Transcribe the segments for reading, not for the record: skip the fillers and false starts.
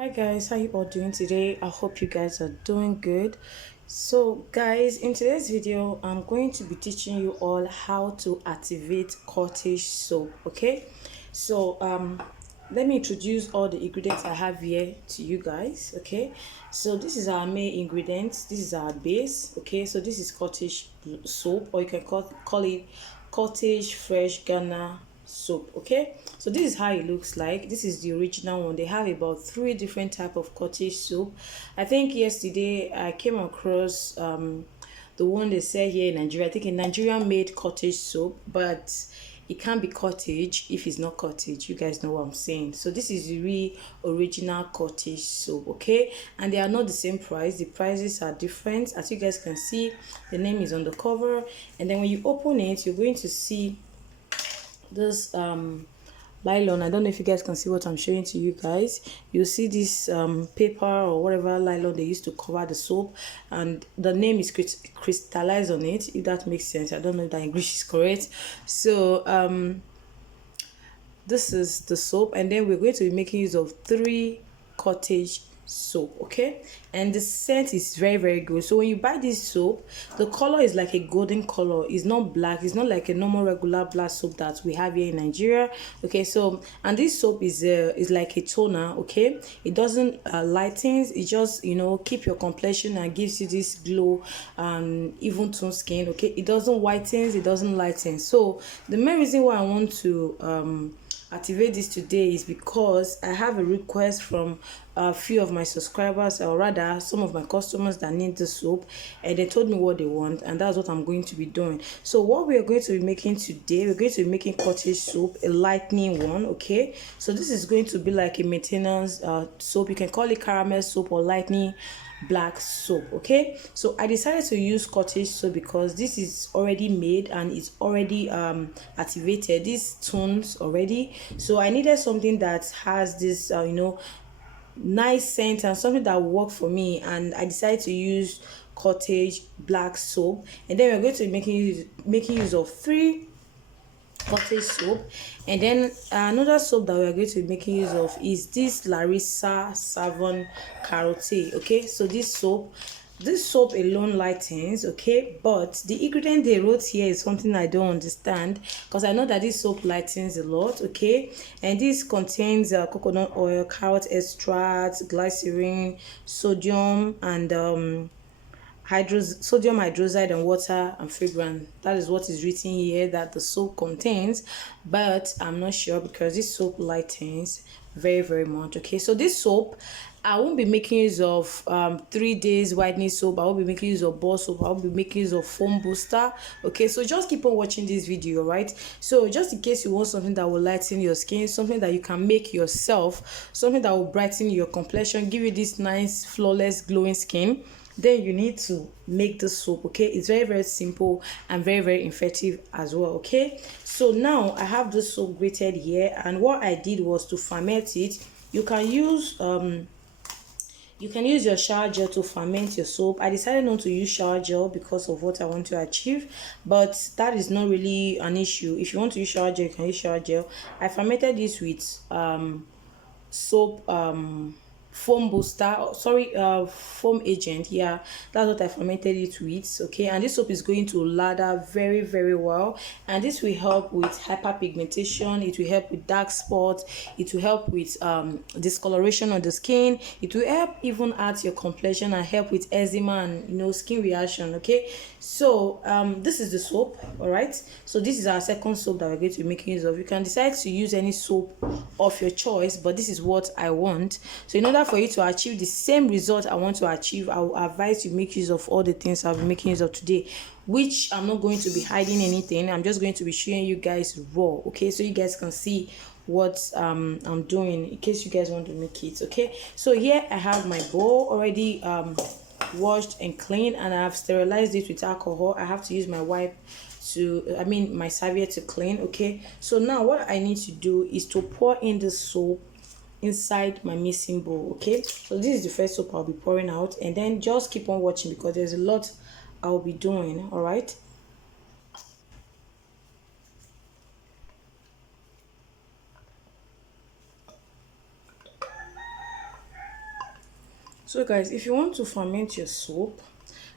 Hi guys, how you all doing today? I hope you guys are doing good. So guys, in today's video, I'm going to be teaching you all how to activate cottage soap, okay? So let me introduce all the ingredients I have here to you guys, okay? So this is our main ingredients. This is our base, okay? So this is cottage soap, or you can call it cottage fresh Ghana soap, okay? So this is how it looks like. This is the original one. They have about three different type of cottage soap. I think yesterday I came across the one they sell here in Nigeria. I think in Nigeria made cottage soap, but it can't be cottage if it's not cottage. You guys know what I'm saying. So this is the real original cottage soap, okay? And they are not the same price. The prices are different. As you guys can see, the name is on the cover, and then when you open it, you're going to see this nylon. I don't know if you guys can see what I'm showing to you guys. You see this paper or whatever nylon they used to cover the soap, and the name is crystallized on it, if that makes sense. I don't know if that English is correct. So this is the soap, and then we're going to be making use of three cottage soap, okay? And the scent is very good. So when you buy this soap, the color is like a golden color. It's not black. It's not like a normal regular black soap that we have here in Nigeria, okay? So, and this soap is like a toner, okay? It doesn't lightens. It just, you know, keep your complexion and gives you this glow and even tone skin, okay? It doesn't whitens. It doesn't lighten. So the main reason why I want to activate this today is because I have a request from a few of my subscribers, or rather some of my customers, that need the soap, and they told me what they want, and that's what I'm going to be doing. So what we are going to be making today, we're going to be making cottage soap, a lightening one, okay? So this is going to be like a maintenance soap. You can call it caramel soap or lightening black soap, okay? So I decided to use cottage soap because this is already made and it's already activated, these tones already. So I needed something that has this nice scent and something that will work for me, and I decided to use cottage black soap. And then we're going to be making use of three cottage soap. And then another soap that we are going to be making use of is this Larissa Savon Carotte, okay? So this soap alone lightens, okay, but the ingredient they wrote here is something I don't understand, because I know that this soap lightens a lot, okay? And this contains coconut oil, carrot extract, glycerin, sodium, and sodium hydroxide and water and fragrance. That is what is written here that the soap contains, but I'm not sure because this soap lightens very much, okay? So this soap, I won't be making use of 3 days whitening soap. I will be making use of ball soap. I will be making use of foam booster, okay? So just keep on watching this video, right? So just in case you want something that will lighten your skin, something that you can make yourself, something that will brighten your complexion, give you this nice flawless glowing skin, then you need to make the soap, okay? It's very simple and very effective as well, okay? So now I have the soap grated here, and what I did was to ferment it. You can use your shower gel to ferment your soap. I decided not to use shower gel because of what I want to achieve, but that is not really an issue. If you want to use shower gel, you can use shower gel. I fermented this with soap foam booster, sorry, foam agent. Yeah, that's what I fermented it with, okay? And this soap is going to lather very well, and this will help with hyperpigmentation. It will help with dark spots. It will help with discoloration of the skin. It will help even add your complexion and help with eczema and skin reaction, okay? So this is the soap, all right? So this is our second soap that we're going to be making use of. You can decide to use any soap of your choice, but this is what I want. So in order for you to achieve the same result I want to achieve, I will advise you make use of all the things I'll be making use of today, which I'm not going to be hiding anything. I'm just going to be showing you guys raw, okay? So you guys can see what I'm doing in case you guys want to make it, okay? So here I have my bowl already washed and clean, and I have sterilized it with alcohol. I have to use my my serviette to clean, okay? So now what I need to do is to pour in the soap inside my mixing bowl, okay? So this is the first soap I'll be pouring out, and then just keep on watching because there's a lot I'll be doing, all right? So guys, if you want to ferment your soap,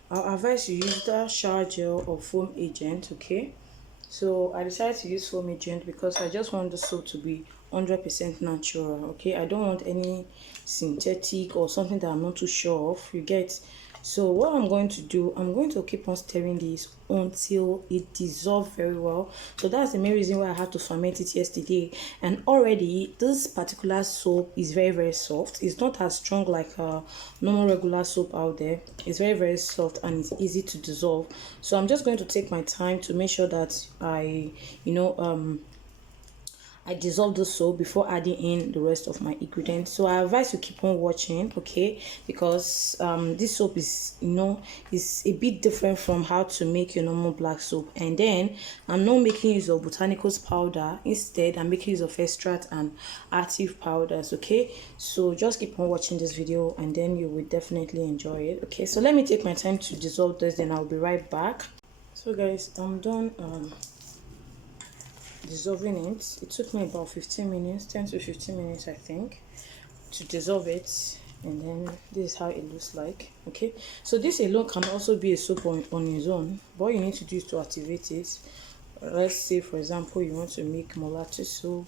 I'll advise you use the shower gel or foam agent. Okay, so I decided to use foam agent because I just want the soap to be 100% natural. Okay, I don't want any synthetic or something that I'm not too sure of, you get. So what I'm going to do, I'm going to keep on stirring this until it dissolves very well. So that's the main reason why I had to ferment it yesterday. And already this particular soap is very soft. It's not as strong like a normal regular soap out there. It's very soft and it's easy to dissolve. So I'm just going to take my time to make sure that I dissolve the soap before adding in the rest of my ingredients. So I advise you keep on watching, okay, because this soap is is a bit different from how to make your normal black soap. And then I'm not making use of botanicals powder. Instead, I'm making use of extract and active powders. Okay, so just keep on watching this video and then you will definitely enjoy it. Okay, so let me take my time to dissolve this, then I'll be right back. So guys, I'm done dissolving it. It took me about 15 minutes, 10 to 15 minutes I think, to dissolve it. And then this is how it looks like. Okay, so this alone can also be a soap on its own, but all you need to do is to activate it. Let's say for example you want to make mulatto soap,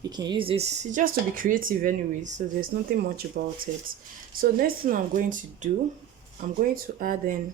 you can use this just to be creative anyway, so there's nothing much about it. So next thing I'm going to do, I'm going to add in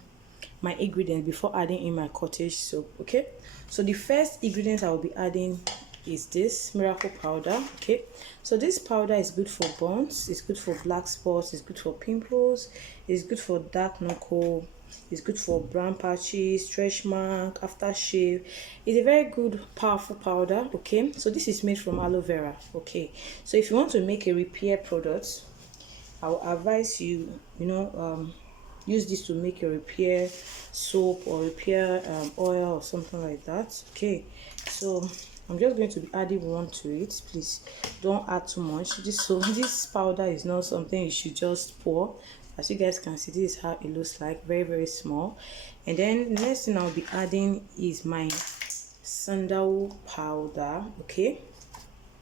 my ingredients before adding in my cottage soap. Okay, so the first ingredient I will be adding is this miracle powder. Okay, so this powder is good for burns, it's good for black spots, it's good for pimples, it's good for dark knuckle, it's good for brown patches, stretch mark, aftershave. It's a very good powerful powder. Okay, so this is made from aloe vera. Okay, so if you want to make a repair product, I will advise you use this to make your repair soap or repair oil or something like that. Okay, so I'm just going to be adding one to it. Please don't add too much. This powder is not something you should just pour. As you guys can see, this is how it looks like, very small. And then the next thing I'll be adding is my sandalwood powder. Okay,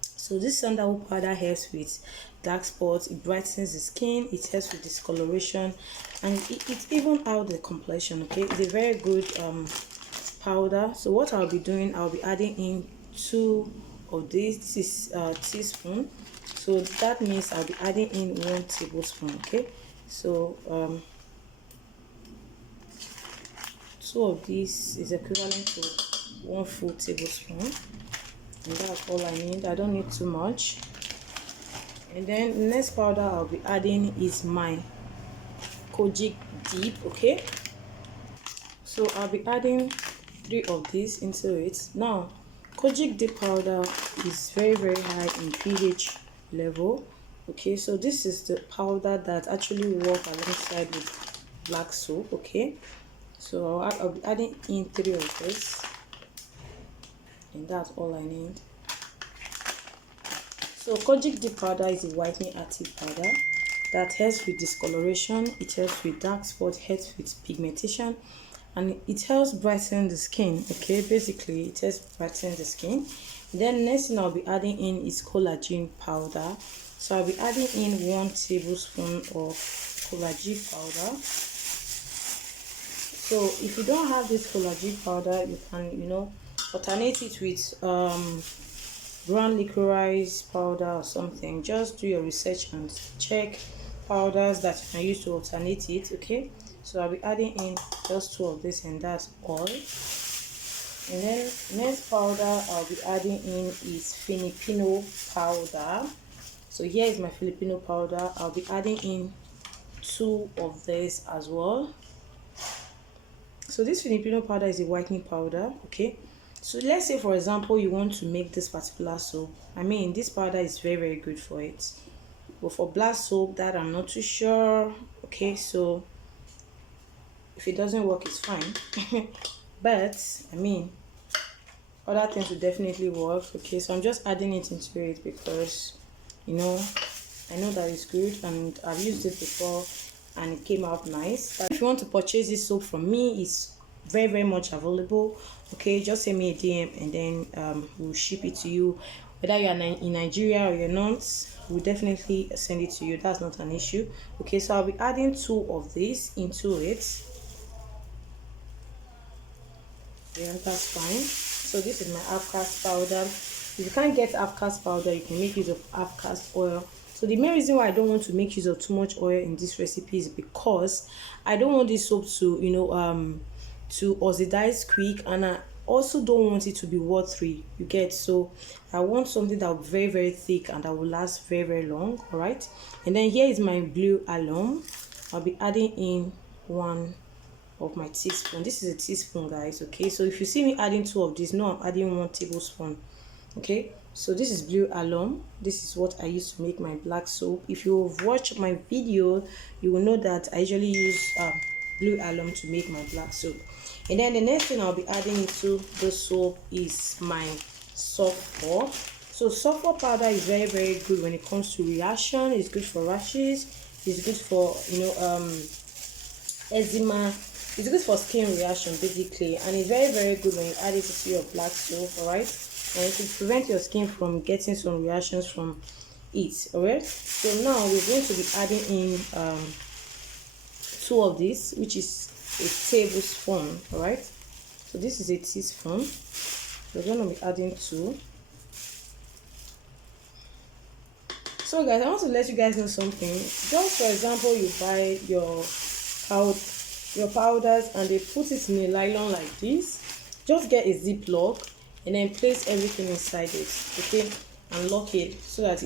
so this sandalwood powder helps with dark spots, it brightens the skin, it helps with discoloration, and it even out the complexion. Okay, it's a very good powder. So what I'll be doing, I'll be adding in 2 of these. This is a teaspoon, so that means I'll be adding in 1 tablespoon. Okay, so 2 of these is equivalent to 1 full tablespoon, and that's all I need. I don't need too much. And then the next powder I'll be adding is my kojic dip. Okay, so I'll be adding 3 of these into it. Now kojic dip powder is very high in pH level. Okay, so this is the powder that actually work alongside with black soap. Okay, so I'll be adding in 3 of this, and that's all I need. So kojic dip powder is a whitening active powder that helps with discoloration, it helps with dark spots, helps with pigmentation, and it helps brighten the skin. Okay, basically it helps brighten the skin. Then next thing I'll be adding in is collagen powder. So I'll be adding in 1 tablespoon of collagen powder. So if you don't have this collagen powder, you can alternate it with brown licorice powder or something. Just do your research and check powders that you can use to alternate it. Okay, so I'll be adding in just 2 of this, and that's all. And then next powder I'll be adding in is Finipino powder. So here is my Filipino powder. I'll be adding in 2 of this as well. So this Filipino powder is a whitening powder. Okay, so let's say for example you want to make this particular soap. I mean, this powder is very good for it, but for black soap, that I'm not too sure. Okay, so if it doesn't work, it's fine. But I mean, other things will definitely work. Okay, so I'm just adding it into it because I know that it's good and I've used it before and it came out nice. But if you want to purchase this soap from me, it's very much available. Okay, just send me a DM and then we'll ship it to you, whether you're in Nigeria or you're not. we'll definitely send it to you. That's not an issue. Okay, so I'll be adding 2 of these into it. Yeah, that's fine. So this is my half caste powder. If you can't get half caste powder, you can make use of half caste oil. So the main reason why I don't want to make use of too much oil in this recipe is because I don't want this soap to, to oxidize quick, and I also don't want it to be watery. You get? So I want something that will be very, very thick and that will last very, very long. All right. And then here is my blue alum. I'll be adding in 1 of my teaspoon. This is a teaspoon, guys. Okay, so if you see me adding 2 of these, no, I'm adding 1 tablespoon. Okay, so this is blue alum. This is what I use to make my black soap. If you've watched my video, you will know that I usually use blue alum to make my black soap. And then the next thing I'll be adding into the soap is my sulfur. So sulfur powder is very, very good when it comes to reaction. It's good for rashes. It's good for eczema. It's good for skin reaction basically, and it's very, very good when you add it to your black soap. All right, and it will prevent your skin from getting some reactions from it. All right, so now we're going to be adding in 2 of this, which is a tablespoon. All right, so this is a teaspoon. We're going to be adding 2. So guys, I want to let you guys know something. Just for example, you buy your powders and they put it in a nylon like this. Just get a ziplock and then place everything inside it, okay, and lock it so that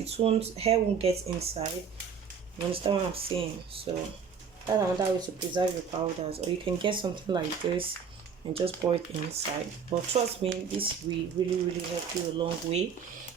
hair won't get inside. You understand what I'm saying? So that's another way to preserve your powders. Or you can get something like this and just pour it inside. But trust me, this will really, really help you a long way.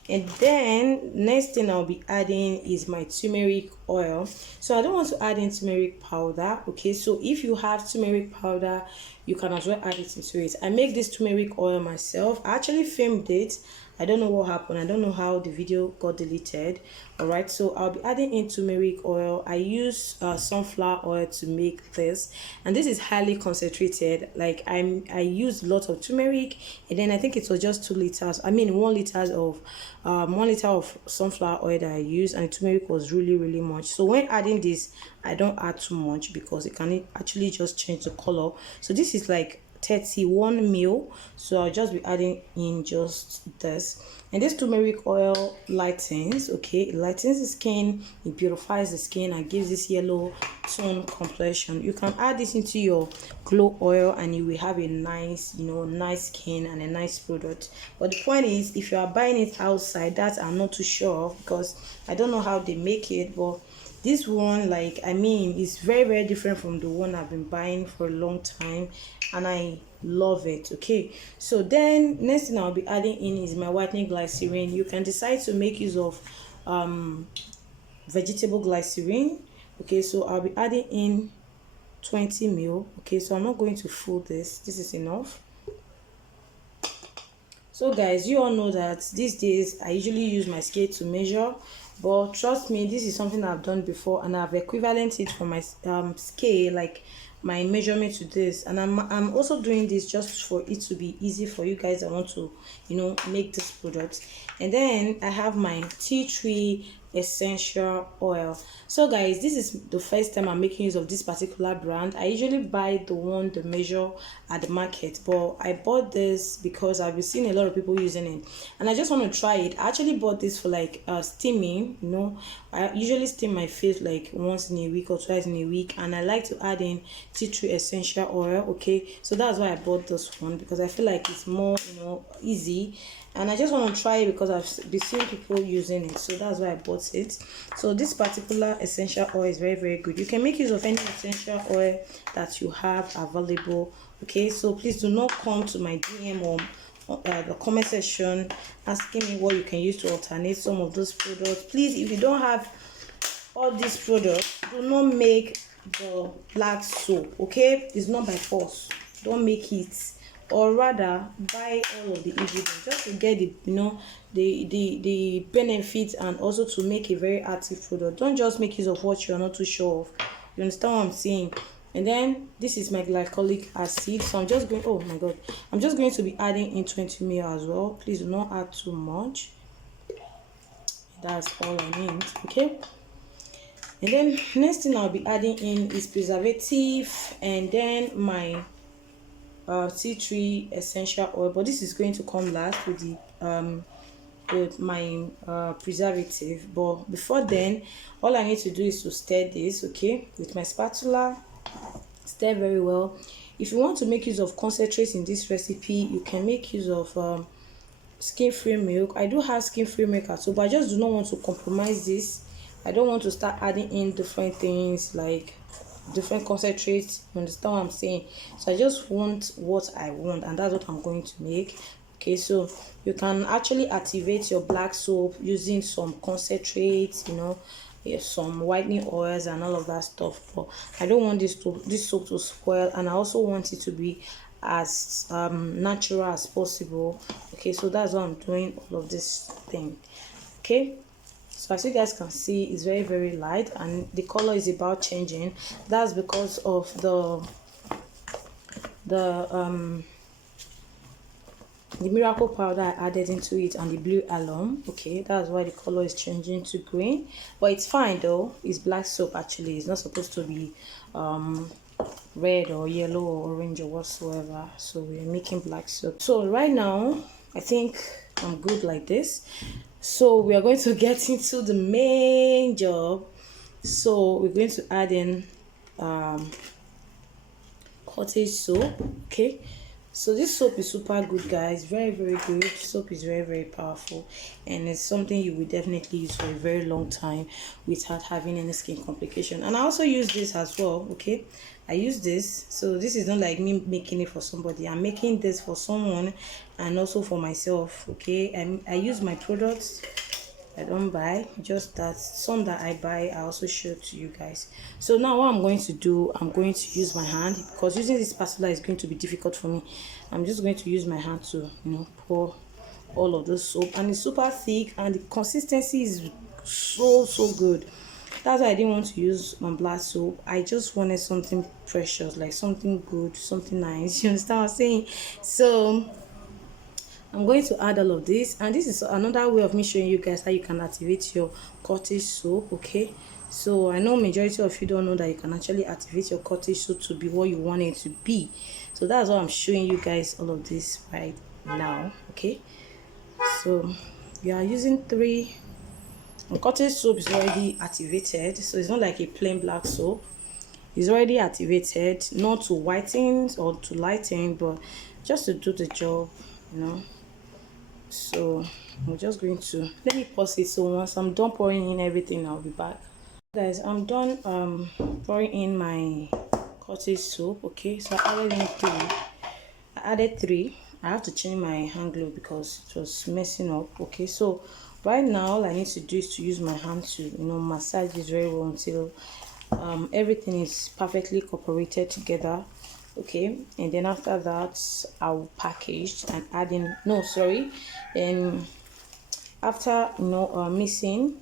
And then next thing I'll be adding is my turmeric oil. So I don't want to add in turmeric powder. Okay, so if you have turmeric powder, you can as well add it into it. I make this turmeric oil myself. I actually filmed it. I don't know what happened. I don't know how the video got deleted. All right, so I'll be adding in turmeric oil. I use sunflower oil to make this, and this is highly concentrated. Like I use a lot of turmeric, and then I think it was just 2 liters. I mean 1 liter of 1 liter of sunflower oil that I use, and the turmeric was really, really much. So when adding this, I don't add too much because it can actually just change the color. So this is like 31 ml, so I'll just be adding in just this. And this turmeric oil lightens, okay, it lightens the skin, it beautifies the skin and gives this yellow tone complexion. You can add this into your glow oil and you will have a nice, nice skin and a nice product. But the point is, if you are buying it outside, that I'm not too sure of because I don't know how they make it, but this one, like, I mean, it's very, very different from the one I've been buying for a long time, and I love it. Okay, so then next thing I'll be adding in is my whitening glycerin. You can decide to make use of vegetable glycerin. Okay, so I'll be adding in 20 ml. Okay, so I'm not going to fool this. This is enough. So guys, you all know that these days I usually use my scale to measure, but trust me, this is something I've done before and I've equivalent it from my scale, like my measurement to this. And I'm also doing this just for it to be easy for you guys that want to make this product. And then I have my tea tree essential oil. So guys, this is the first time I'm making use of this particular brand. I usually buy the measure at the market, but I bought this because I've been seeing a lot of people using it and I just want to try it. I actually bought this for like steaming. I usually steam my face like once in a week or twice in a week, and I like to add in tea tree essential oil. Okay, so that's why I bought this one, because I feel like it's more easy, and I just want to try it because I've been seeing people using it, so that's why I bought it. So this particular essential oil is very, very good. You can make use of any essential oil that you have available. Okay, so please do not come to my DM or the comment section asking me what you can use to alternate some of those products. Please, if you don't have all these products, do not make the black soap. Okay, it's not by force. Don't make it, or rather buy all of the ingredients just to get the benefits and also to make a very active product. Don't just make use of what you're not too sure of. You understand what I'm saying? And then this is my glycolic acid, so I'm just going to be adding in 20 ml as well. Please do not add too much. That's all I need. Okay, and then next thing I'll be adding in is preservative, and then my tea tree essential oil, but this is going to come last with my preservative. But before then, all I need to do is to stir this, okay, with my spatula. Stir very well. If you want to make use of concentrate in this recipe, you can make use of skim-free milk. I do have skim-free milk at all, but I just do not want to compromise this. I don't want to start adding in different things like different concentrates. You understand what I'm saying? So I just want what I want, and that's what I'm going to make. Okay, so you can actually activate your black soap using some concentrates, you know, some whitening oils and all of that stuff. But I don't want this soap to spoil, and I also want it to be as natural as possible. Okay, so that's why I'm doing all of this thing. Okay, so as you guys can see, it's very light and the color is about changing. That's because of the miracle powder I added into it and the blue alum. Okay, that's why the color is changing to green, but it's fine though. It's black soap. Actually, it's not supposed to be red or yellow or orange or whatsoever. So we're making black soap. So right now I think I'm good like this. So we are going to get into the main job. So we're going to add in cottage soap. Okay, so this soap is super good, guys. Very good. Soap is very powerful, and it's something you will definitely use for a very long time without having any skin complication. And I also use this as well. Okay, I use this, so this is not like me making it for somebody. I'm making this for someone and also for myself. Okay, I use my products. I don't buy, just that some that I buy I also show to you guys. So now what I'm going to do, I'm going to use my hand, because using this spatula is going to be difficult for me. I'm just going to use my hand to, you know, pour all of this soap, and it's super thick and the consistency is so good. That's why I didn't want to use my black soap. I just wanted something precious, like something good, something nice. You understand what I'm saying? So I'm going to add all of this, and this is another way of me showing you guys how you can activate your cottage soap. Okay, so I know majority of you don't know that you can actually activate your cottage soap to be what you want it to be. So that's why I'm showing you guys all of this right now. Okay, so we are using 3. The cottage soap is already activated, so it's not like a plain black soap. It's already activated, not to whiten or to lighten, but just to do the job, you know. So I'm just going to let me pause it. So once I'm done pouring in everything, I'll be back. Guys, I'm done pouring in my cottage soap. Okay, so I added in 3. I added 3. I have to change my hand glue because it was messing up. Okay, so right now all I need to do is to use my hand to, you know, massage this very well until everything is perfectly cooperated together. Okay, and then after that I'll package and add in, no sorry, and after, you know, mixing,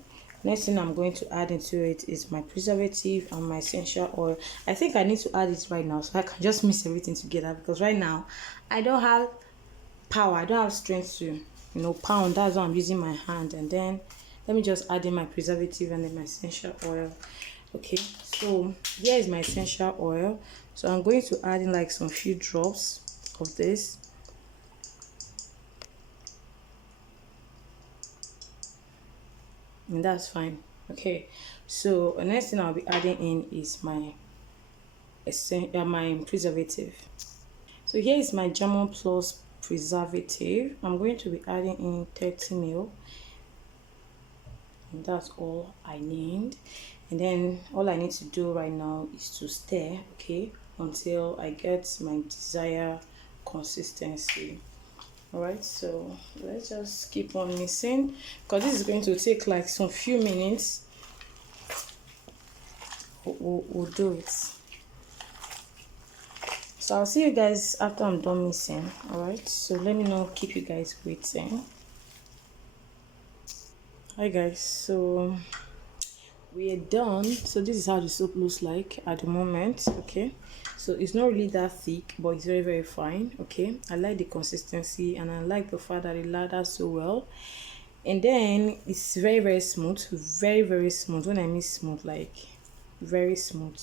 next thing I'm going to add into it is my preservative and my essential oil. I think I need to add it right now so I can just mix everything together, because right now I don't have power, I don't have strength to, you know, pound. That's why I'm using my hand. And then let me just add in my preservative and then my essential oil. Okay, so here is my essential oil. So I'm going to add in like some few drops of this. And that's fine. Okay, so the next thing I'll be adding in is my preservative. So here is my German Plus preservative. I'm going to be adding in 30 ml. And that's all I need. And then all I need to do right now is to stir, okay, until I get my desired consistency. All right, so let's just keep on mixing, because this is going to take like some few minutes. We'll do it. So I'll see you guys after I'm done mixing. All right, so let me not keep you guys waiting. Hi guys, so we are done. So this is how the soap looks like at the moment. Okay, so it's not really that thick, but it's very fine. Okay, I like the consistency and I like the fact that it lathers so well. And then it's very very smooth, very smooth. When I mean smooth, like very smooth.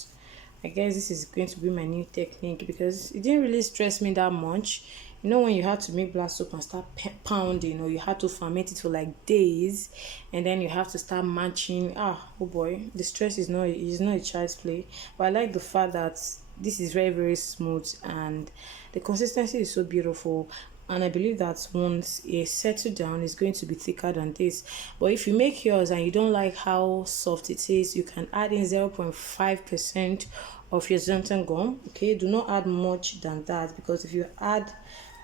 I guess this is going to be my new technique because it didn't really stress me that much. You know, when you had to make black soap and start pounding, or you had to ferment it for like days, and then you have to start matching. Oh boy, the stress is not a child's play. But I like the fact that this is very very smooth and the consistency is so beautiful. And I believe that once it settles down, it's going to be thicker than this. But if you make yours and you don't like how soft it is, you can add in 0.5% of your xanthan gum. Okay, do not add much than that, because if you add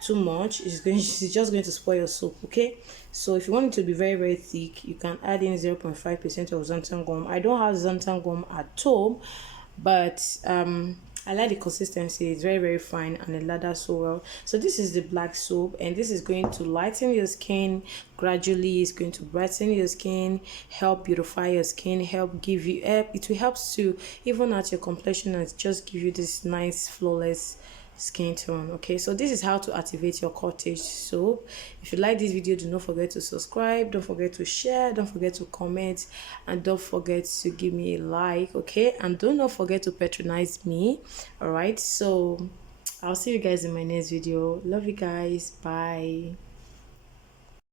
too much, it's just going to spoil your soap. Okay, so if you want it to be very very thick, you can add in 0.5% of xanthan gum. I don't have xanthan gum at home, but I like the consistency. It's very very fine and it lathers so well. So this is the black soap, and this is going to lighten your skin gradually. It's going to brighten your skin, help beautify your skin, help give you it will help to even out your complexion and just give you this nice flawless skin tone. Okay, so this is how to activate your cottage soap. If you like this video, do not forget to subscribe, don't forget to share, don't forget to comment, and don't forget to give me a like. Okay, and do not forget to patronize me. All right, so I'll see you guys in my next video. Love you guys. Bye.